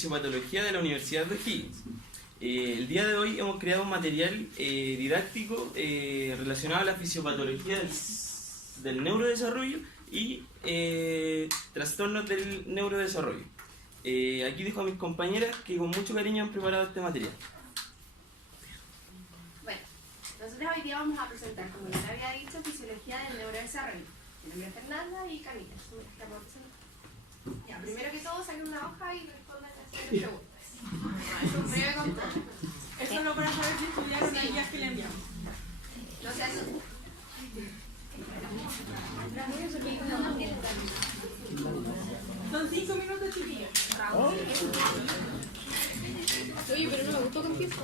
Fisiopatología de la Universidad de Higgins. El día de hoy hemos creado un material didáctico relacionado a la fisiopatología del neurodesarrollo y trastornos del neurodesarrollo. Aquí dejo a mis compañeras que con mucho cariño han preparado este material. Bueno, nosotros hoy día vamos a presentar, como les había dicho, fisiología del neurodesarrollo. Mi nombre es Fernanda y Camila. Ya, primero que todo saquen una hoja y respondan las siguientes preguntas. Es un breve control. Eso no para saber si estudiaron las guías que le enviamos. No se asusten. Son 5 minutos, chiquillos. Oye, pero no me gustó que empiece.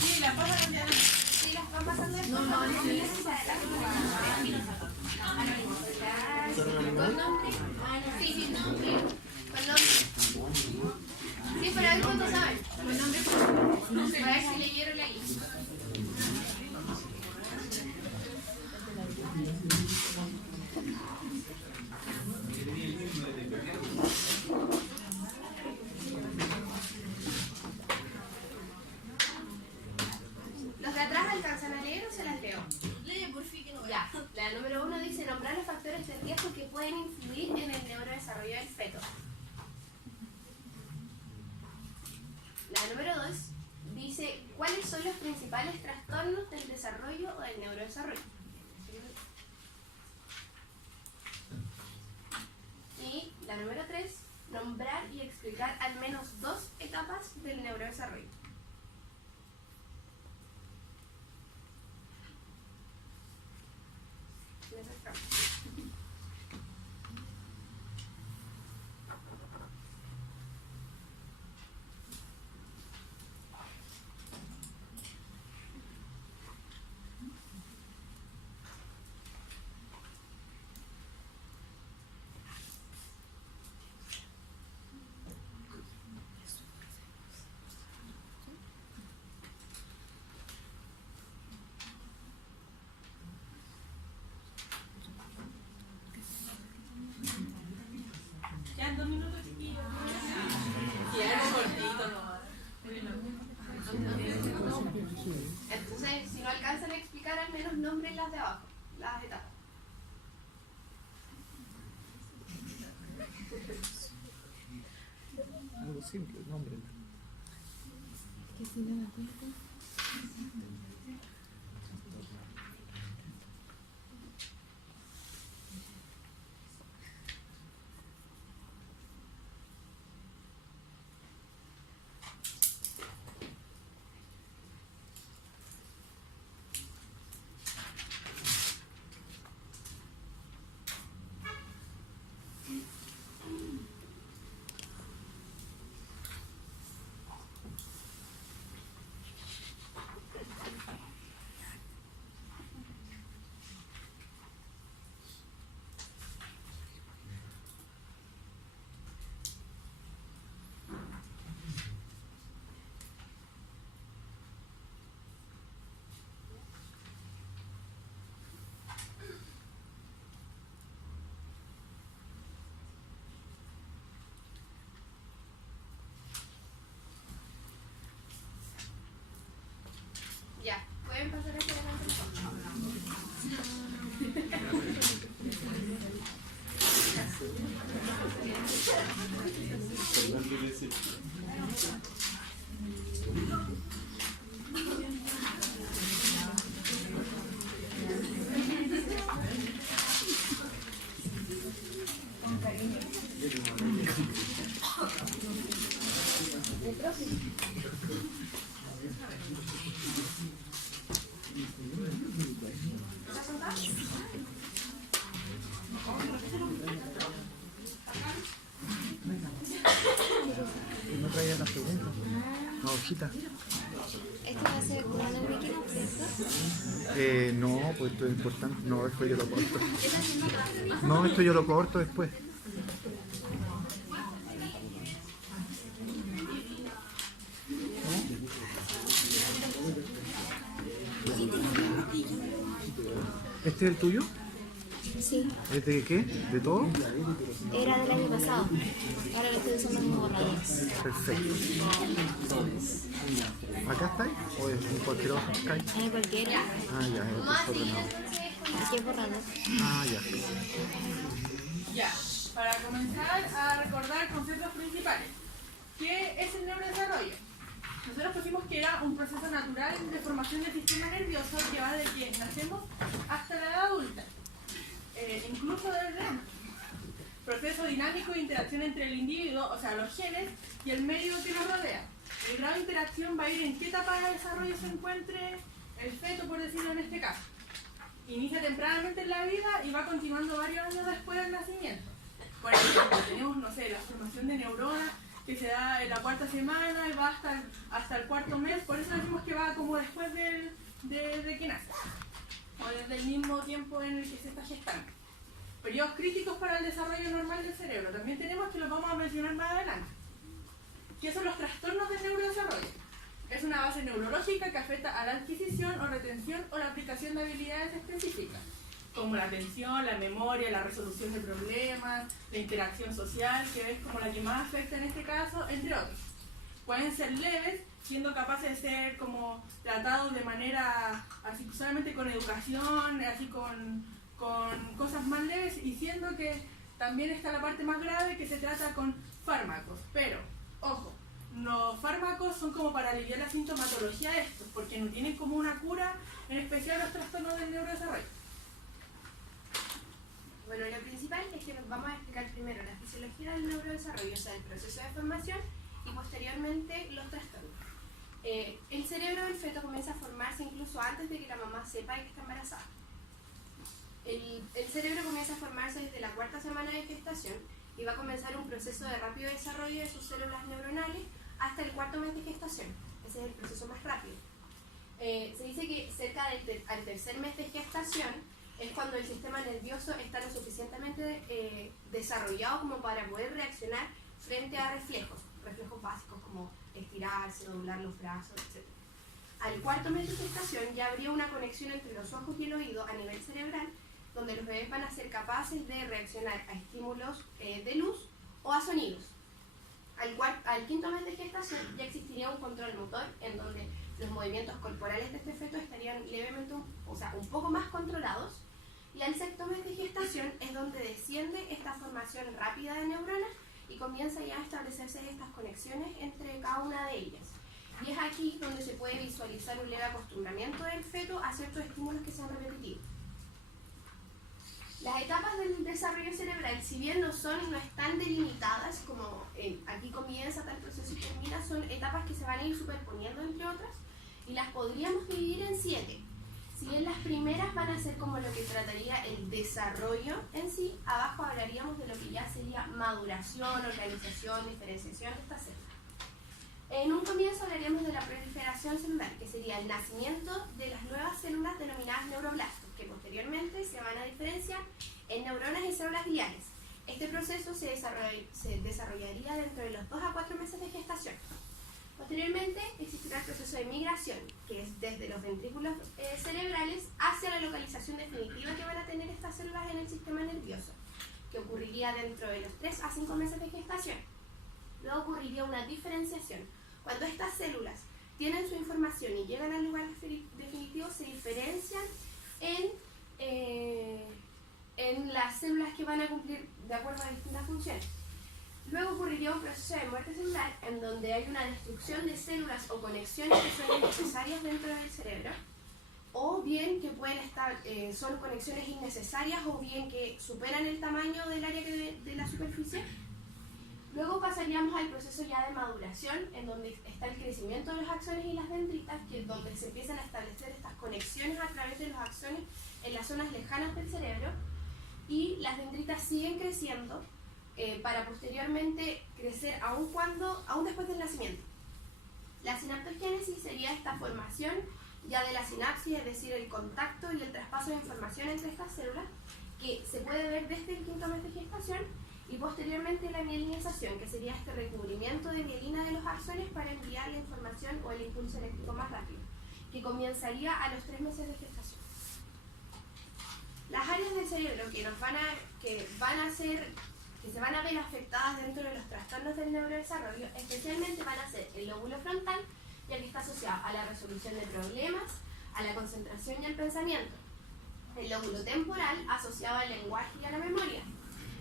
Sí, la pasa ya. Sí, las van pasando después. ¿Con nombre? Sí, sí, nombre. Con nombre. Sí, pero a ver cuánto saben. Con nombre. Para ver si leyeron la guía. ¿Los de atrás alcanzan a leer o se las leo? Lee, por fin, que no. Ya, la número 1 dice nombrar los factores de riesgo que pueden influir en el neurodesarrollo del feto. La número 2 dice cuáles son los principales trastornos del desarrollo o del neurodesarrollo. Y la número 3, nombrar y explicar al menos 2 etapas del neurodesarrollo. Ya en 2 minutos, chiquillos. Ya, algo cortito, no. Entonces, si no alcanzan a explicar, al menos nombren las de abajo, las etapas. Algo simple, nombre. Ya, pueden pasar hacia adelante mejor. ¿No traía las preguntas? Una hojita. ¿Esto va a ser con el Wikino, cierto? No, pues esto es importante. No, esto yo lo corto. No, esto yo lo corto después. ¿Este es el tuyo? Sí, ¿Es de qué? ¿De todo? era del año pasado. Ahora lo estoy usando como borrador. Perfecto. ¿Acá estáis? ¿O es en cualquier otro Skype? En cualquiera. Ah, ya, es Vamos a otro seguir no. entonces con Aquí es borrador. Ah, ya. Ya, para comenzar a recordar conceptos principales. ¿Qué es el neurodesarrollo? Nosotros pusimos que era un proceso natural de formación del sistema nervioso que va de que nacemos hasta la edad adulta, incluso desde antes. Proceso dinámico de interacción entre el individuo, o sea, los genes, y el medio que nos rodea. El grado de interacción va a ir en qué etapa de desarrollo se encuentre el feto, por decirlo en este caso. Inicia tempranamente en la vida y va continuando varios años después del nacimiento. Por ejemplo, tenemos, no sé, la formación de neuronas que se da en la 4ª semana y va hasta el 4º mes, por eso decimos que va como después de que nace, o desde el mismo tiempo en el que se está gestando. Periodos críticos para el desarrollo normal del cerebro, también tenemos que los vamos a mencionar más adelante. ¿Qué son los trastornos del neurodesarrollo? Es una base neurológica que afecta a la adquisición o retención o la aplicación de habilidades específicas, como la atención, la memoria, la resolución de problemas, la interacción social, que es como la que más afecta en este caso, entre otros. Pueden ser leves, siendo capaces de ser como tratados de manera así solamente con educación, así con cosas más leves, y siendo que también está la parte más grave que se trata con fármacos. Pero, ojo, los fármacos son como para aliviar la sintomatología de estos, porque no tienen como una cura, en especial los trastornos del neurodesarrollo. Bueno, lo principal es que vamos a explicar primero la fisiología del neurodesarrollo, o sea, el proceso de formación, y posteriormente los trastornos. El cerebro del feto comienza a formarse incluso antes de que la mamá sepa que está embarazada. El cerebro comienza a formarse desde la 4ª semana de gestación y va a comenzar un proceso de rápido desarrollo de sus células neuronales hasta el 4º mes de gestación. Ese es el proceso más rápido. Se dice que cerca del al 3er mes de gestación es cuando el sistema nervioso está lo suficientemente desarrollado como para poder reaccionar frente a reflejos básicos como estirarse, doblar los brazos, etc. Al 4º mes de gestación ya habría una conexión entre los ojos y el oído a nivel cerebral, donde los bebés van a ser capaces de reaccionar a estímulos de luz o a sonidos. Al 5º mes de gestación ya existiría un control motor en donde los movimientos corporales de este feto estarían levemente, un poco más controlados, y al 6º mes de gestación es donde desciende esta formación rápida de neuronas y comienza ya a establecerse estas conexiones entre cada una de ellas. Y es aquí donde se puede visualizar un leve acostumbramiento del feto a ciertos estímulos que sean repetitivos. Las etapas del desarrollo cerebral, si bien no están delimitadas, como aquí comienza tal proceso y termina, son etapas que se van a ir superponiendo entre otras, y las podríamos dividir en 7. Si bien las primeras van a ser como lo que trataría el desarrollo en sí, abajo hablaríamos de lo que ya sería maduración, organización, diferenciación de estas células. En un comienzo hablaríamos de la proliferación celular, que sería el nacimiento de las nuevas células denominadas neuroblastos, que posteriormente se van a diferenciar en neuronas y células gliales. Este proceso se desarrollaría dentro de los 2 a 4 meses de gestación. Posteriormente existirá el proceso de migración, que es desde los ventrículos cerebrales hacia la localización definitiva que van a tener estas células en el sistema nervioso, que ocurriría dentro de los 3 a 5 meses de gestación. Luego ocurriría una diferenciación. Cuando estas células tienen su información y llegan al lugar definitivo, se diferencian en las células que van a cumplir de acuerdo a distintas funciones. Luego ocurriría un proceso de muerte celular en donde hay una destrucción de células o conexiones que son innecesarias dentro del cerebro, o bien que pueden estar, son conexiones innecesarias, o bien que superan el tamaño del área de la superficie. Luego pasaríamos al proceso ya de maduración, en donde está el crecimiento de los axones y las dendritas, que es donde se empiezan a establecer estas conexiones a través de los axones en las zonas lejanas del cerebro, y las dendritas siguen creciendo para posteriormente crecer aún después del nacimiento. La sinaptogénesis sería esta formación ya de la sinapsis, es decir, el contacto y el traspaso de información entre estas células, que se puede ver desde el 5º mes de gestación, y posteriormente la mielinización, que sería este recubrimiento de mielina de los axones para enviar la información o el impulso eléctrico más rápido, que comenzaría a los 3 meses de gestación. Las áreas del cerebro que se van a ver afectadas dentro de los trastornos del neurodesarrollo, especialmente van a ser el lóbulo frontal, ya que está asociado a la resolución de problemas, a la concentración y al pensamiento. El lóbulo temporal, asociado al lenguaje y a la memoria.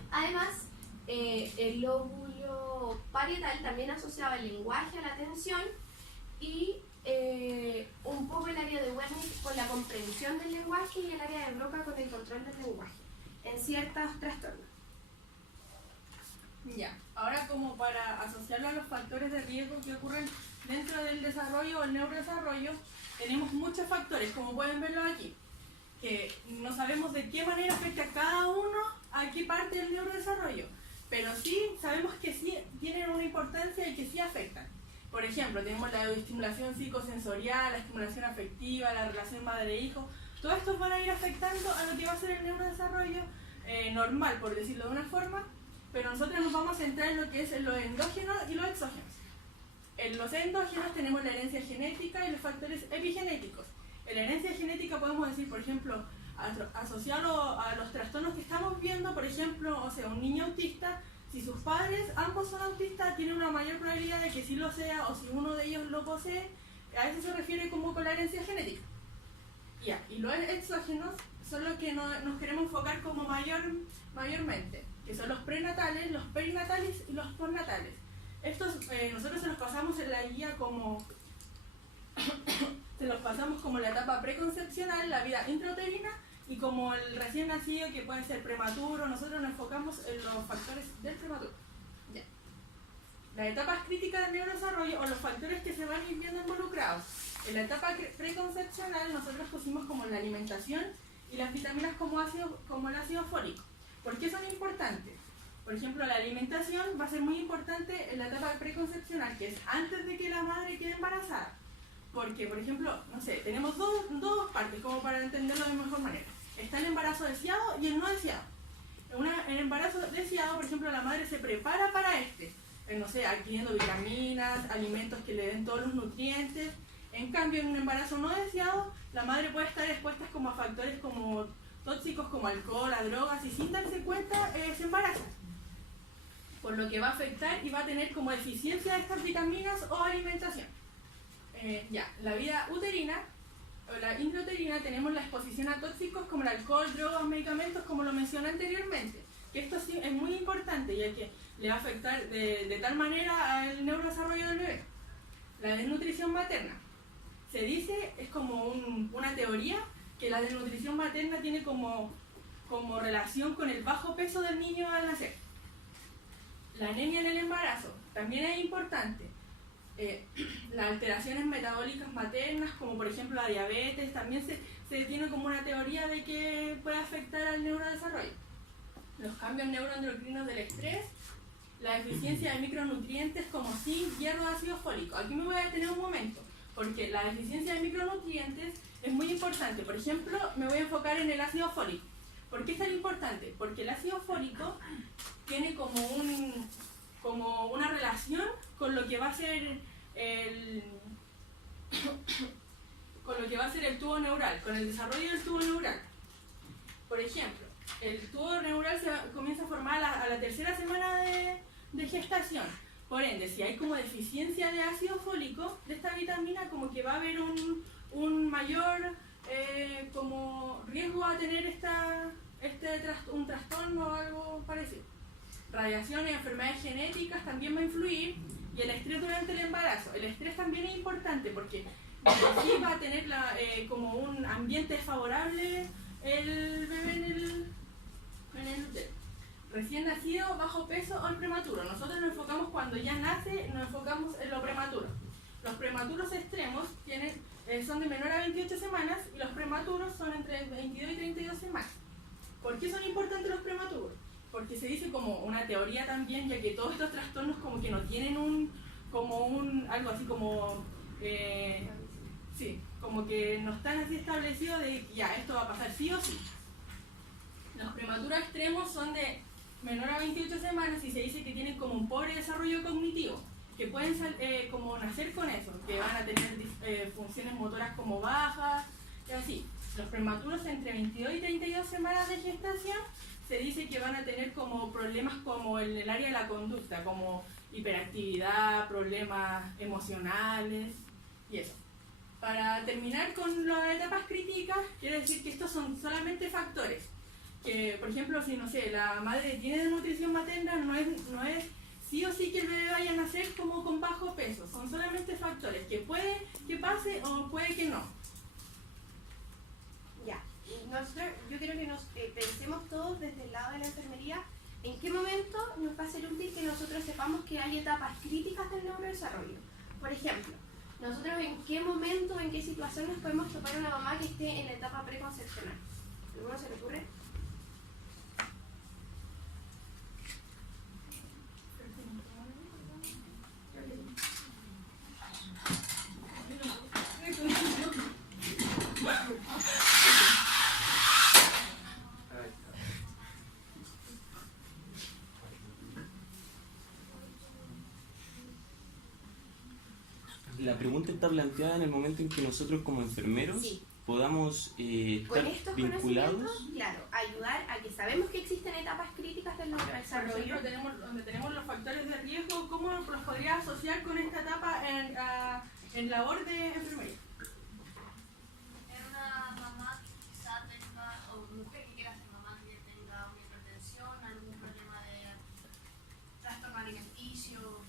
Además, el lóbulo parietal, también asociado al lenguaje, a la atención, y un poco el área de Wernicke con la comprensión del lenguaje y el área de Broca con el control del lenguaje, en ciertos trastornos. Ya, ahora como para asociarlo a los factores de riesgo que ocurren dentro del desarrollo o el neurodesarrollo, tenemos muchos factores, como pueden verlo aquí, que no sabemos de qué manera afecta a cada uno a qué parte del neurodesarrollo, pero sí sabemos que sí tienen una importancia y que sí afectan. Por ejemplo, tenemos la estimulación psicosensorial, la estimulación afectiva, la relación madre-hijo. Todos estos van a ir afectando a lo que va a ser el neurodesarrollo normal, por decirlo de una forma, pero nosotros nos vamos a centrar en lo que es los endógenos y los exógenos. En los endógenos tenemos la herencia genética y los factores epigenéticos. En la herencia genética podemos decir, por ejemplo, asociado a los trastornos que estamos viendo, por ejemplo, o sea, un niño autista, si sus padres ambos son autistas, tienen una mayor probabilidad de que sí lo sea, o si uno de ellos lo posee, a eso se refiere como con la herencia genética. Ya, y los exógenos son los que nos queremos enfocar como mayormente, que son los prenatales, los perinatales y los postnatales. Estos nosotros se los pasamos en la guía como se los pasamos como la etapa preconcepcional, la vida intrauterina, y como el recién nacido, que puede ser prematuro. Nosotros nos enfocamos en los factores del prematuro. Ya. Las etapas críticas del neurodesarrollo o los factores que se van a ir viendo involucrados. En la etapa preconcepcional nosotros pusimos como la alimentación y las vitaminas como el ácido fólico. ¿Por qué son importantes? Por ejemplo, la alimentación va a ser muy importante en la etapa preconcepcional, que es antes de que la madre quede embarazada. Porque, por ejemplo, no sé, tenemos dos partes como para entenderlo de mejor manera. Está el embarazo deseado y el no deseado. En el embarazo deseado, por ejemplo, la madre se prepara para no sé, adquiriendo vitaminas, alimentos que le den todos los nutrientes. En cambio, en un embarazo no deseado, la madre puede estar expuesta como a factores como tóxicos como alcohol, a drogas, y sin darse cuenta se embaraza. Por lo que va a afectar y va a tener como deficiencia de estas vitaminas o alimentación. La vida uterina o la intrauterina tenemos la exposición a tóxicos como el alcohol, drogas, medicamentos, como lo mencioné anteriormente. Que esto sí es muy importante, ya que le va a afectar de tal manera al neurodesarrollo del bebé. La desnutrición materna. Se dice, es como una teoría, que la desnutrición materna tiene como relación con el bajo peso del niño al nacer. La anemia en el embarazo también es importante. Las alteraciones metabólicas maternas, como por ejemplo la diabetes, también se tiene como una teoría de que puede afectar al neurodesarrollo. Los cambios neuroendocrinos del estrés, la deficiencia de micronutrientes como zinc, hierro, ácido fólico. Aquí me voy a detener un momento, porque la deficiencia de micronutrientes es muy importante. Por ejemplo, me voy a enfocar en el ácido fólico. ¿Por qué es tan importante? Porque el ácido fólico tiene como una relación con lo que va a ser el tubo neural, con el desarrollo del tubo neural. Por ejemplo, el tubo neural comienza a formar a la tercera semana de gestación. Por ende, si hay como deficiencia de ácido fólico, de esta vitamina, como que va a haber un mayor como riesgo a tener un trastorno o algo parecido. Radiaciones, enfermedades genéticas también va a influir, y el estrés durante el embarazo. El estrés también es importante porque sí va a tener como un ambiente desfavorable el bebé en el útero. Recién nacido, bajo peso o el prematuro. Nosotros nos enfocamos cuando ya nace, nos enfocamos en lo prematuro. Los prematuros extremos son de menor a 28 semanas y los prematuros son entre 22 y 32 semanas. ¿Por qué son importantes los prematuros? Porque se dice como una teoría también, ya que todos estos trastornos como que no tienen algo así como como que no están así establecidos de ya, esto va a pasar sí o sí. Los prematuros extremos son de menor a 28 semanas y se dice que tienen como un pobre desarrollo cognitivo, que pueden como nacer con eso, que van a tener funciones motoras como bajas y así. Los prematuros entre 22 y 32 semanas de gestación se dice que van a tener como problemas como en el área de la conducta, como hiperactividad, problemas emocionales y eso. Para terminar con las etapas críticas, quiere decir que estos son solamente factores. Que, por ejemplo, si no sé, la madre tiene desnutrición materna, no es sí o sí que el bebé vaya a nacer como con bajo peso. Son solamente factores que puede que pase o puede que no. Ya, yo quiero que nos pensemos todos desde el lado de la enfermería en qué momento nos va a ser útil que nosotros sepamos que hay etapas críticas del neurodesarrollo. Por ejemplo, nosotros en qué momento, en qué situación nos podemos topar una mamá que esté en la etapa preconcepcional. ¿Alguno se le ocurre? La pregunta está planteada en el momento en que nosotros como enfermeros Sí. podamos Con estar estos vinculados. conocimientos, claro, ayudar a que sabemos que existen etapas críticas del Por neurodesarrollo. ejemplo, donde tenemos los factores de riesgo, ¿cómo los podría asociar con esta etapa en labor de enfermería? Es una mamá que quizá tenga, o mujer que quiera ser mamá que tenga una hipertensión, algún problema de trastorno alimenticio.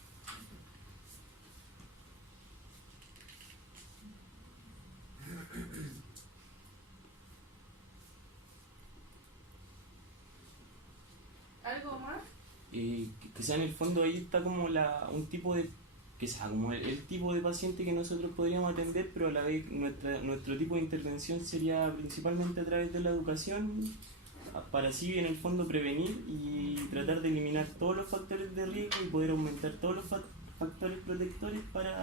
¿Algo más? Quizá en el fondo ahí está como un tipo de, quizá como el tipo de paciente que nosotros podríamos atender, pero a la vez nuestro tipo de intervención sería principalmente a través de la educación, para así en el fondo prevenir y tratar de eliminar todos los factores de riesgo y poder aumentar todos los factores protectores para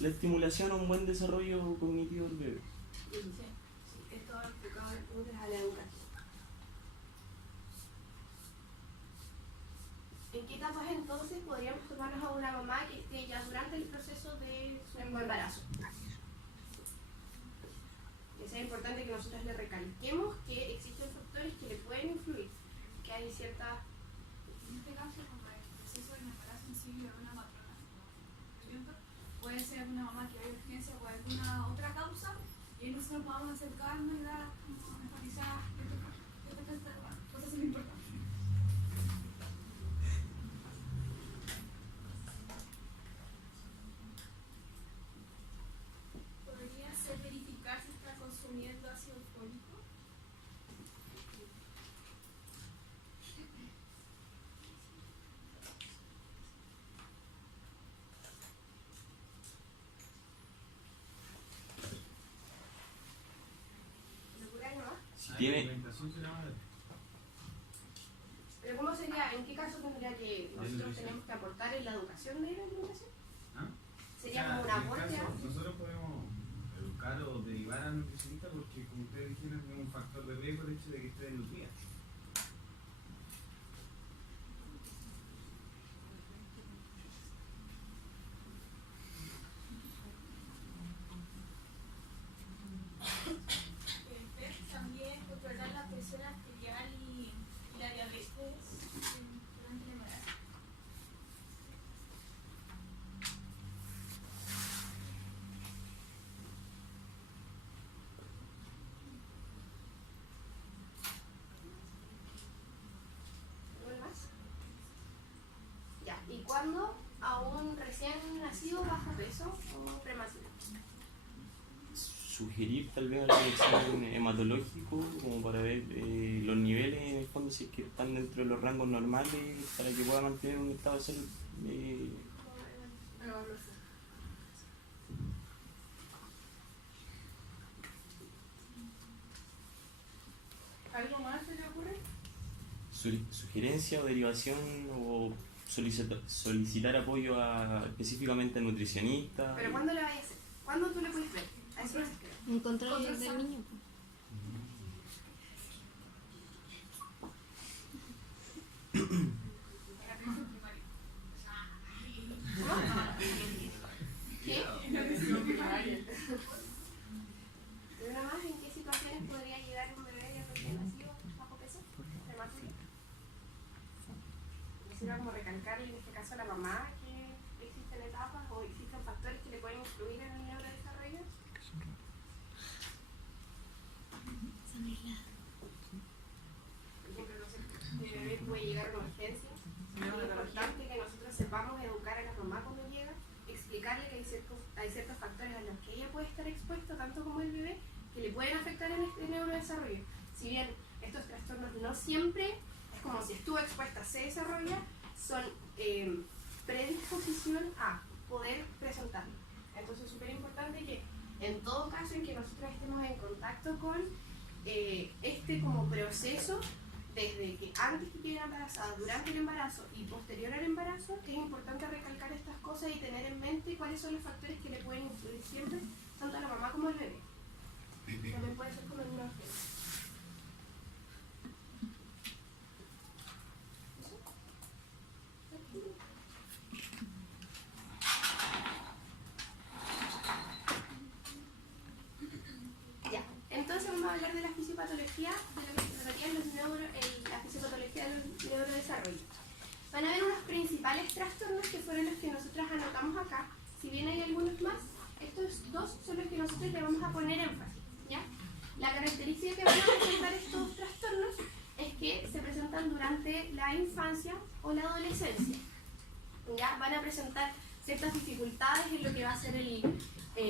la estimulación a un buen desarrollo cognitivo del bebé. Esto enfocado entonces a la educación. ¿En qué etapas entonces podríamos tomarnos a una mamá que esté ya durante el proceso de su embarazo? Que sea importante que nosotros le recalquemos que existen factores que le pueden influir, que hay ciertas... En este caso, como el proceso de embarazo en sí de una matrona, ¿cierto? Puede ser una mamá que hay urgencia o alguna otra causa, y nosotros podamos acercarnos y dar enfatizar estas cosas son importantes. ¿Podría ser verificar si está consumiendo ácido fólico? Si tiene, Pero ¿cómo sería, en qué caso tendría que nosotros tenemos que aportar en la educación de la alimentación? ¿Ah? Sería O sea, como un en el aporte caso, a... nosotros podemos educar o derivar a nutricionista porque, como ustedes dijeron, es un factor de riesgo el hecho de que esté desnutrida. También controlar la presión arterial y la diabetes durante el embarazo. ¿Algo más? Ya, ¿y cuándo a un recién nacido bajo peso o prematuro? sugerir tal vez algún examen hematológico como para ver los niveles en el fondo si es que están dentro de los rangos normales para que pueda mantener un estado de salud. ¿Algo más se le ocurre? Sugerencia o derivación o solicitar apoyo específicamente a nutricionistas. ¿Pero cuándo le vayas a hacer? ¿Cuándo tú le puedes ver? A eso me refiero. Un control del niño. ¿Qué? Pero nada más, ¿en qué situaciones sirva como recalcarle en este caso a la mamá que existen etapas o existen factores que le pueden influir en el neurodesarrollo. Por ejemplo, no sé, el bebé puede llegar a una urgencia. Es importante que nosotros sepamos educar a la mamá cuando llega, explicarle que hay ciertos factores a los que ella puede estar expuesta, tanto como el bebé, que le pueden afectar en este neurodesarrollo. Si bien estos trastornos no siempre, es como si estuvo expuesta, se desarrolla, son predisposición a poder presentarlo. Entonces es súper importante que en todo caso en que nosotros estemos en contacto con este como proceso, desde que antes que quede embarazada, durante el embarazo y posterior al embarazo, es importante recalcar estas cosas y tener en mente cuáles son los factores que le pueden influir siempre, tanto a la mamá como al bebé. También puede ser como en una urgencia. Ya, entonces vamos a hablar de la fisiopatología, de lo que se trataría en la fisiopatología del neurodesarrollo. Van a haber unos principales trastornos que fueron los que nosotros anotamos acá. Si bien hay algunos más, estos dos son los que nosotros le vamos a poner énfasis. ¿Ya? La característica que van a presentar estos trastornos es que se presentan durante la infancia o la adolescencia. ¿Ya? Van a presentar ciertas dificultades en lo que va a ser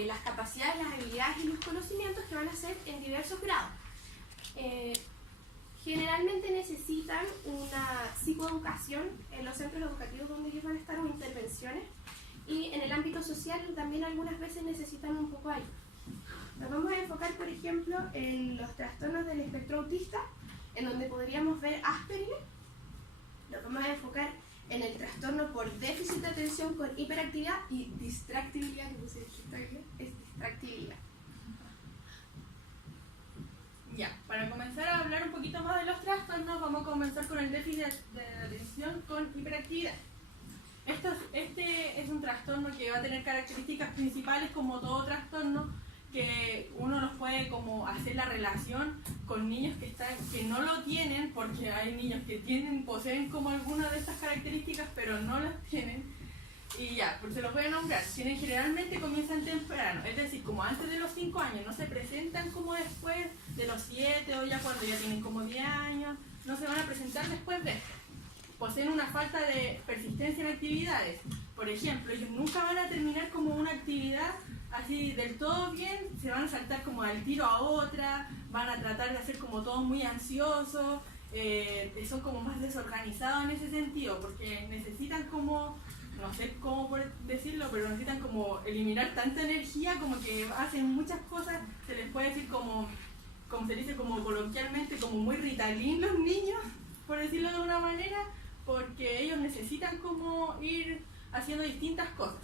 las capacidades, las habilidades y los conocimientos que van a ser en diversos grados. Generalmente necesitan una psicoeducación en los centros educativos donde ellos van a estar o intervenciones, y en el ámbito social también algunas veces necesitan un poco de ayuda. Nos vamos a enfocar, por ejemplo, en los trastornos del espectro autista, en donde podríamos ver Asperger. Nos vamos a enfocar en el trastorno por déficit de atención con hiperactividad y distractibilidad, no sé, es distractibilidad. Ya, para comenzar a hablar un poquito más de los trastornos, vamos a comenzar con el déficit de atención con hiperactividad. Este es un trastorno que va a tener características principales como todo trastorno, que uno los puede como hacer la relación con niños que no lo tienen, porque hay niños que poseen como alguna de estas características pero no las tienen, y ya, pues se los voy a nombrar. Generalmente comienzan temprano, es decir, como antes de los 5 años, no se presentan como después de los 7 o ya cuando ya tienen como 10 años, no se van a presentar después de esto. Poseen una falta de persistencia en actividades. Por ejemplo, ellos nunca van a terminar como una actividad así del todo bien, se van a saltar como al tiro a otra, van a tratar de hacer como todo muy ansioso, son como más desorganizados en ese sentido, porque necesitan como, no sé cómo decirlo, pero necesitan como eliminar tanta energía, como que hacen muchas cosas, se les puede decir como se dice como coloquialmente, como muy Ritalin los niños, por decirlo de una manera, porque ellos necesitan como ir haciendo distintas cosas.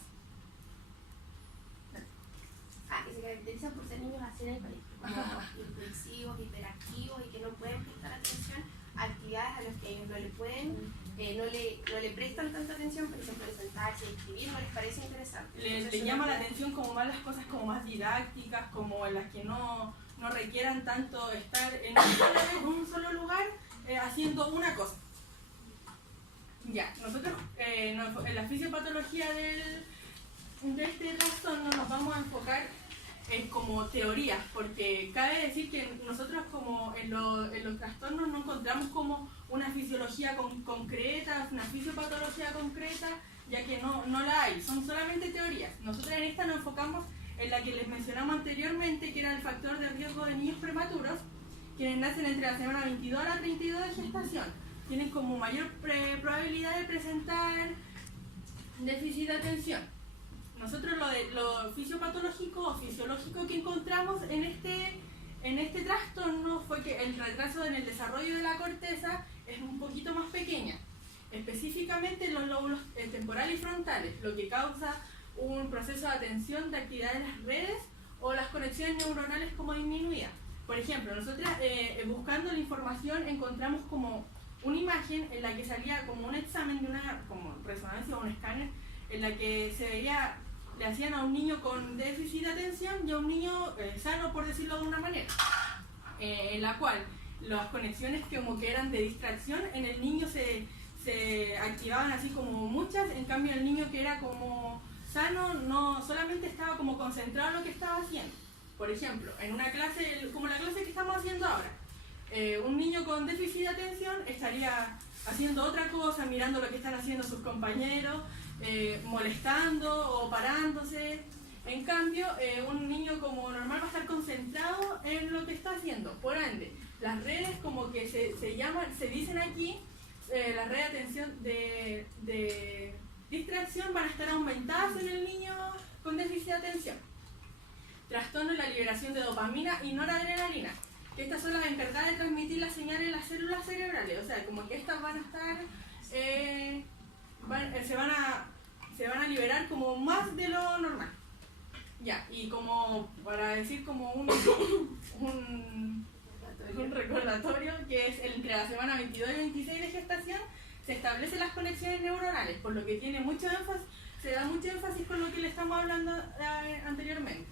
Que se caracterizan por ser niños así en el colegio, como impulsivos, hiperactivos y que no pueden prestar atención a actividades a las que ellos no le prestan tanta atención, por ejemplo, de sentarse y escribir, no les parece interesante. Le llama la atención como más las cosas como más didácticas, como en las que no requieran tanto estar en un solo lugar haciendo una cosa. Ya, nosotros en la fisiopatología de este trastorno nos vamos a enfocar en como teorías, porque cabe decir que nosotros como en los trastornos no encontramos como una fisiología concreta, una fisiopatología concreta, ya que no la hay, son solamente teorías. Nosotros en esta nos enfocamos en la que les mencionamos anteriormente, que era el factor de riesgo de niños prematuros, quienes nacen entre la semana 22 a la 32 de gestación. Tienen como mayor probabilidad de presentar déficit de atención. Nosotros lo fisiopatológico o fisiológico que encontramos en este trastorno fue que el retraso en el desarrollo de la corteza es un poquito más pequeña, específicamente en los lóbulos temporales y frontales, lo que causa un proceso de atención de actividad de las redes o las conexiones neuronales como disminuidas. Por ejemplo, nosotros buscando la información encontramos como una imagen en la que salía como un examen de una como resonancia o un escáner, en la que se veía, le hacían a un niño con déficit de atención y a un niño sano, por decirlo de una manera, en la cual las conexiones como que eran de distracción en el niño se se activaban así como muchas, en cambio el niño que era como sano no solamente estaba como concentrado en lo que estaba haciendo. Por ejemplo, en una clase, como la clase que estamos haciendo ahora, un niño con déficit de atención estaría haciendo otra cosa, mirando lo que están haciendo sus compañeros, molestando o parándose. En cambio, un niño como normal va a estar concentrado en lo que está haciendo. Por ende, las redes como que se dicen aquí, las redes de atención de distracción van a estar aumentadas en el niño con déficit de atención. Trastorno en la liberación de dopamina y noradrenalina, que estas son las encargadas de transmitir las señales en las células cerebrales. O sea, como que estas van a estar, se van a liberar como más de lo normal. Ya, y como para decir como un recordatorio, que es entre la semana 22 y 26 de gestación, se establecen las conexiones neuronales, por lo que tiene mucho énfasis, se da mucho énfasis con lo que le estamos hablando anteriormente.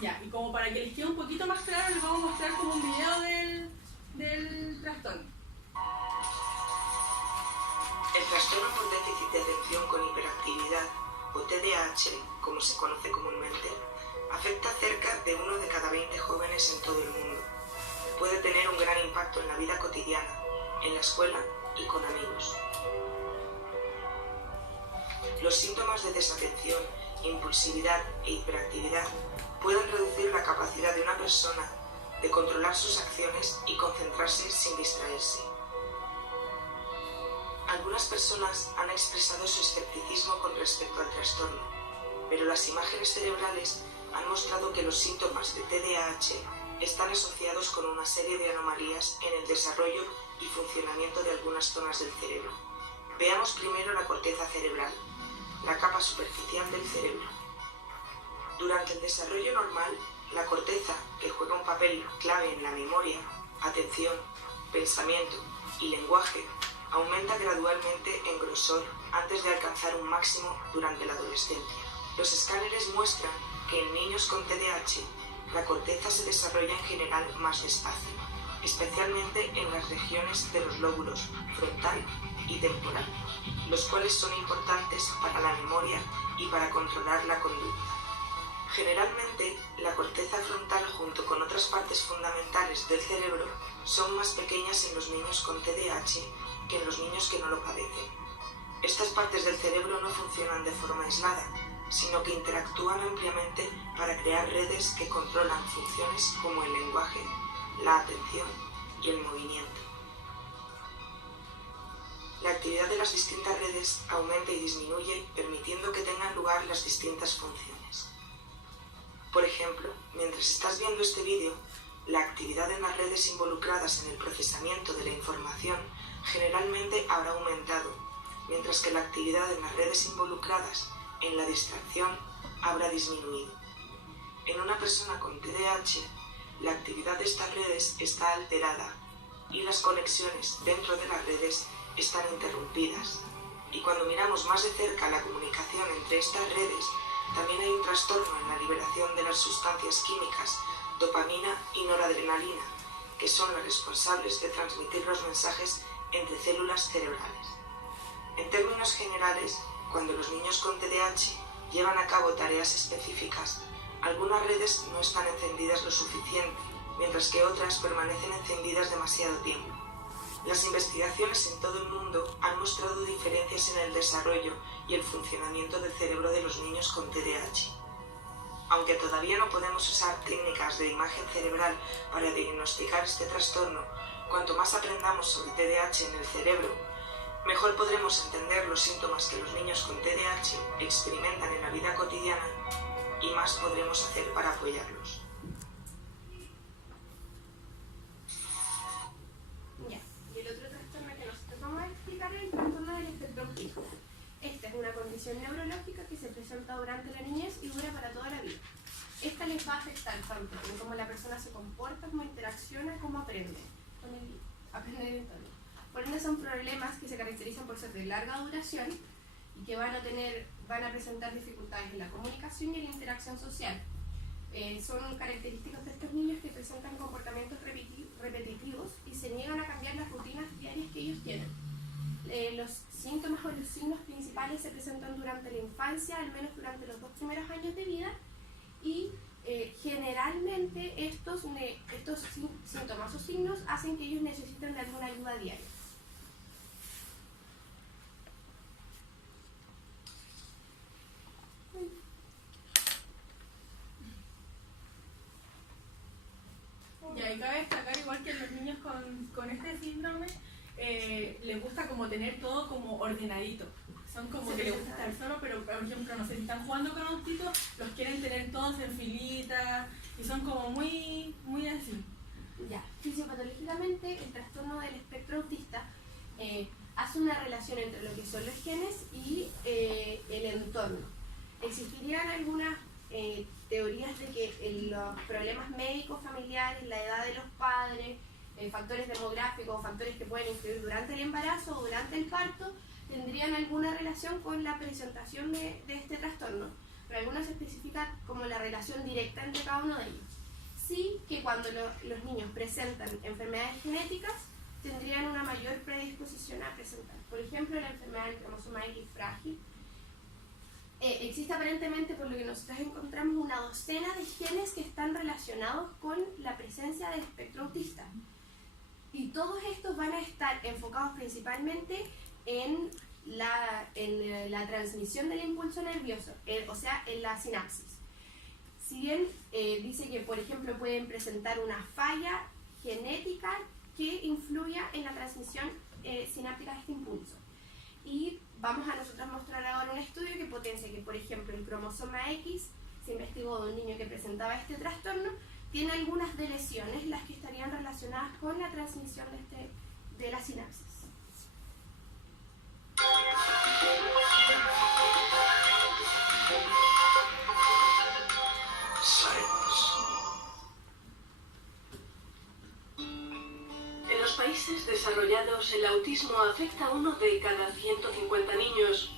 Ya, y como para que les quede un poquito más claro, les vamos a mostrar como un video del trastorno. El trastorno por déficit de atención con hiperactividad, o TDAH, como se conoce comúnmente, afecta a cerca de 1 de cada 20 jóvenes en todo el mundo. Puede tener un gran impacto en la vida cotidiana, en la escuela y con amigos. Los síntomas de desatención, impulsividad e hiperactividad pueden reducir la capacidad de una persona de controlar sus acciones y concentrarse sin distraerse. Algunas personas han expresado su escepticismo con respecto al trastorno, pero las imágenes cerebrales han mostrado que los síntomas de TDAH están asociados con una serie de anomalías en el desarrollo y funcionamiento de algunas zonas del cerebro. Veamos primero la corteza cerebral, la capa superficial del cerebro. Durante el desarrollo normal, la corteza, que juega un papel clave en la memoria, atención, pensamiento y lenguaje, aumenta gradualmente en grosor antes de alcanzar un máximo durante la adolescencia. Los escáneres muestran que en niños con TDAH la corteza se desarrolla en general más despacio, especialmente en las regiones de los lóbulos frontal y temporal, los cuales son importantes para la memoria y para controlar la conducta. Generalmente, la corteza frontal junto con otras partes fundamentales del cerebro son más pequeñas en los niños con TDAH que en los niños que no lo padecen. Estas partes del cerebro no funcionan de forma aislada, sino que interactúan ampliamente para crear redes que controlan funciones como el lenguaje, la atención y el movimiento. La actividad de las distintas redes aumenta y disminuye, permitiendo que tengan lugar las distintas funciones. Por ejemplo, mientras estás viendo este vídeo, la actividad en las redes involucradas en el procesamiento de la información generalmente habrá aumentado, mientras que la actividad en las redes involucradas en la distracción habrá disminuido. En una persona con TDAH, la actividad de estas redes está alterada y las conexiones dentro de las redes están interrumpidas. Y cuando miramos más de cerca la comunicación entre estas redes, también hay un trastorno en la liberación de las sustancias químicas, dopamina y noradrenalina, que son las responsables de transmitir los mensajes entre células cerebrales. En términos generales, cuando los niños con TDAH llevan a cabo tareas específicas, algunas redes no están encendidas lo suficiente, mientras que otras permanecen encendidas demasiado tiempo. Las investigaciones en todo el mundo han mostrado diferencias en el desarrollo y el funcionamiento del cerebro de los niños con TDAH. Aunque todavía no podemos usar técnicas de imagen cerebral para diagnosticar este trastorno, cuanto más aprendamos sobre TDAH en el cerebro, mejor podremos entender los síntomas que los niños con TDAH experimentan en la vida cotidiana y más podremos hacer para apoyarlos. Ya, y el otro trastorno que nosotros vamos a explicar es el trastorno del espectro autista. Esta es una condición neurológica que se presenta durante la niñez y dura para toda la vida. Esta les va a afectar tanto en cómo la persona se comporta, cómo interacciona, cómo aprende el entorno. Por ende son problemas que se caracterizan por ser de larga duración y que van a presentar dificultades en la comunicación y en la interacción social. Son características de estos niños que presentan comportamientos repetitivos y se niegan a cambiar las rutinas diarias que ellos síntomas o los signos principales se presentan durante la infancia, al menos durante los 2 primeros años de vida, y generalmente estos síntomas o signos hacen que ellos necesiten de alguna ayuda diaria. Y ahí cabe destacar, igual que los niños con este síndrome, les gusta como tener todo como ordenadito. Son como que les gusta estar solo, pero por ejemplo, no sé, si están jugando con autitos, los quieren tener todos en filita y son como muy así. Ya, fisiopatológicamente el trastorno del espectro autista hace una relación entre lo que son los genes y el entorno. Existirían algunas teorías de que los problemas médicos familiares, la edad de los padres, factores demográficos, factores que pueden influir durante el embarazo o durante el parto, tendrían alguna relación con la presentación de este trastorno, pero algunas se especifican como la relación directa entre cada uno de ellos. Sí que cuando los niños presentan enfermedades genéticas, tendrían una mayor predisposición a presentar. Por ejemplo, la enfermedad del cromosoma X frágil. Existe aparentemente, por lo que nosotros encontramos, una docena de genes que están relacionados con la presencia del espectro autista. Y todos estos van a estar enfocados principalmente en la transmisión del impulso nervioso, o sea, en la sinapsis. Si bien dice que, por ejemplo, pueden presentar una falla genética que influya en la transmisión sináptica de este impulso. Y vamos a nosotros mostrar ahora un estudio que potencia que, por ejemplo, el cromosoma X, se investigó de un niño que presentaba este trastorno, tiene algunas de lesiones las que estarían relacionadas con la transmisión de la sinapsis. En los países desarrollados, el autismo afecta a 1 de cada 150 niños.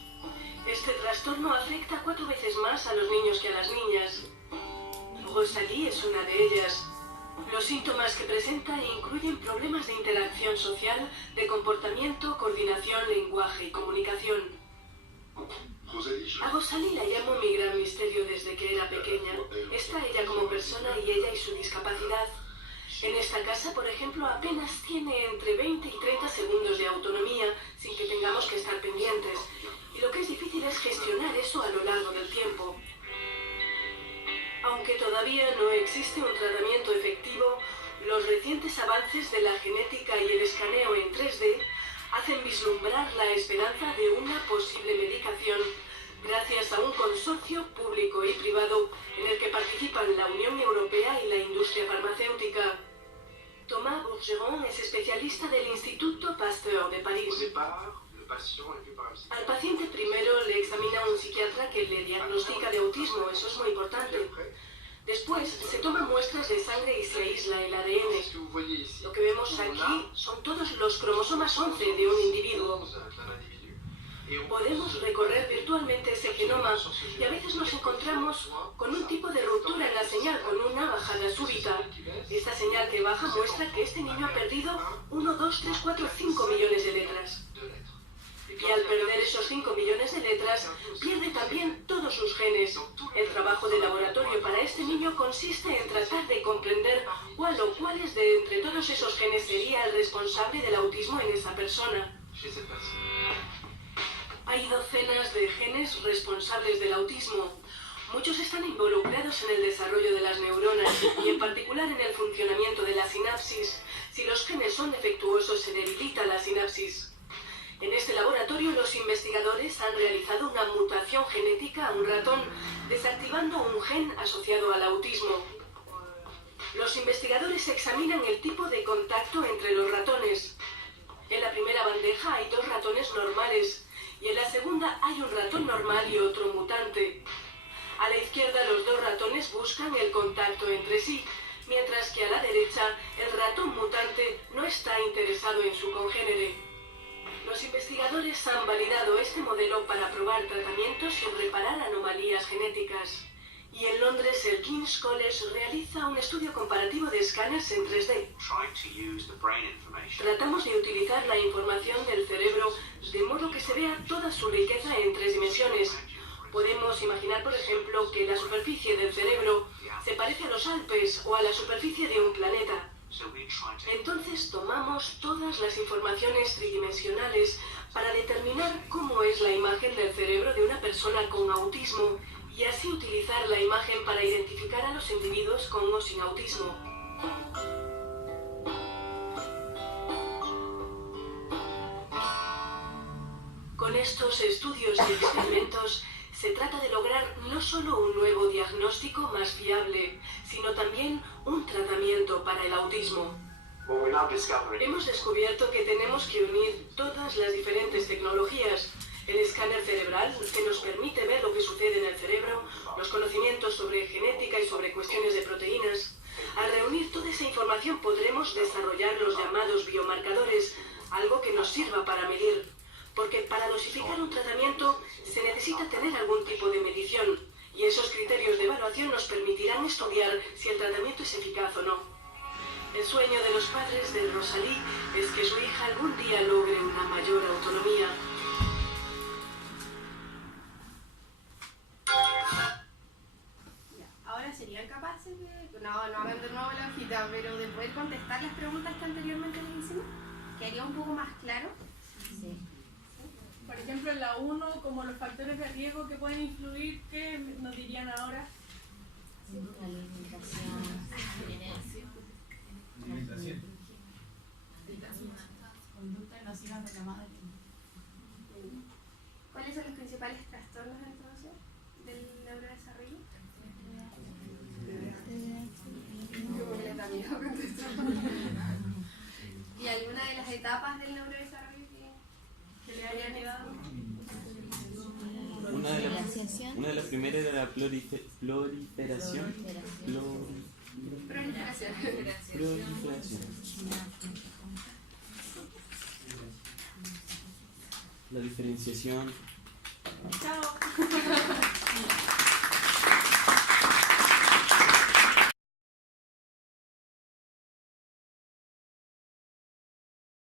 Este trastorno afecta 4 veces más a los niños que a las niñas. Rosalie es una de ellas. Los síntomas que presenta incluyen problemas de interacción social, de comportamiento, coordinación, lenguaje y comunicación. A Rosalie la llamo mi gran misterio desde que era pequeña. Está ella como persona y ella y su discapacidad. En esta casa, por ejemplo, apenas tiene entre 20 y 30 segundos de autonomía sin que tengamos que estar pendientes. Y lo que es difícil es gestionar eso a lo largo del tiempo. Aunque todavía no existe un tratamiento efectivo, los recientes avances de la genética y el escaneo en 3D hacen vislumbrar la esperanza de una posible medicación gracias a un consorcio público y privado en el que participan la Unión Europea y la industria farmacéutica. Thomas Bourgeron es especialista del Instituto Pasteur de París. Al paciente primero le examina un psiquiatra que le diagnostica de autismo, eso es muy importante. Después se toman muestras de sangre y se aísla el ADN. Lo que vemos aquí son todos los cromosomas 11 de un individuo. Podemos recorrer virtualmente ese genoma y a veces nos encontramos con un tipo de ruptura en la señal, con una bajada súbita. Esta señal que baja muestra que este niño ha perdido 1, 2, 3, 4, 5 millones de letras. Y al perder esos 5 millones de letras, pierde también todos sus genes. El trabajo de laboratorio para este niño consiste en tratar de comprender cuál o cuáles de entre todos esos genes sería el responsable del autismo en esa persona. Hay docenas de genes responsables del autismo. Muchos están involucrados en el desarrollo de las neuronas y en particular en el funcionamiento de la sinapsis. Si los genes son defectuosos, se debilita la sinapsis. En este laboratorio, los investigadores han realizado una mutación genética a un ratón, desactivando un gen asociado al autismo. Los investigadores examinan el tipo de contacto entre los ratones. En la primera bandeja hay 2 ratones normales y en la segunda hay un ratón normal y otro mutante. A la izquierda, los 2 ratones buscan el contacto entre sí, mientras que a la derecha, el ratón mutante no está interesado en su congénere. Los investigadores han validado este modelo para probar tratamientos sin reparar anomalías genéticas. Y en Londres, el King's College realiza un estudio comparativo de escáneres en 3D. Tratamos de utilizar la información del cerebro de modo que se vea toda su riqueza en 3 dimensiones. Podemos imaginar, por ejemplo, que la superficie del cerebro se parece a los Alpes o a la superficie de un planeta. Entonces tomamos todas las informaciones tridimensionales para determinar cómo es la imagen del cerebro de una persona con autismo y así utilizar la imagen para identificar a los individuos con o sin autismo. Con estos estudios y experimentos se trata de lograr no solo un nuevo diagnóstico más fiable, sino también un tratamiento para el autismo. Hemos descubierto que tenemos que unir todas las diferentes tecnologías. El escáner cerebral, que nos permite ver lo que sucede en el cerebro, los conocimientos sobre genética y sobre cuestiones de proteínas. Al reunir toda esa información podremos desarrollar los llamados biomarcadores, algo que nos sirva para medir. Porque para dosificar un tratamiento se necesita tener algún tipo de medición, y esos criterios de evaluación nos permitirán estudiar si el tratamiento es eficaz o no. El sueño de los padres de Rosalie es que su hija algún día logre una mayor autonomía. Ahora serían capaces de, no hagan de nuevo la hojita, pero de poder contestar las preguntas que anteriormente les hicimos, que haría un poco más claro. Sí. Por ejemplo, en la 1, como los factores de riesgo que pueden influir, ¿qué nos dirían ahora? Alimentación. Conductas nocivas de la madre. ¿Cuáles son los principales trastornos entonces del neurodesarrollo? ¿Y alguna de las etapas del neurodesarrollo que le hayan quedado? Una de las primeras era la proliferación. Proliferación. La diferenciación. Chao.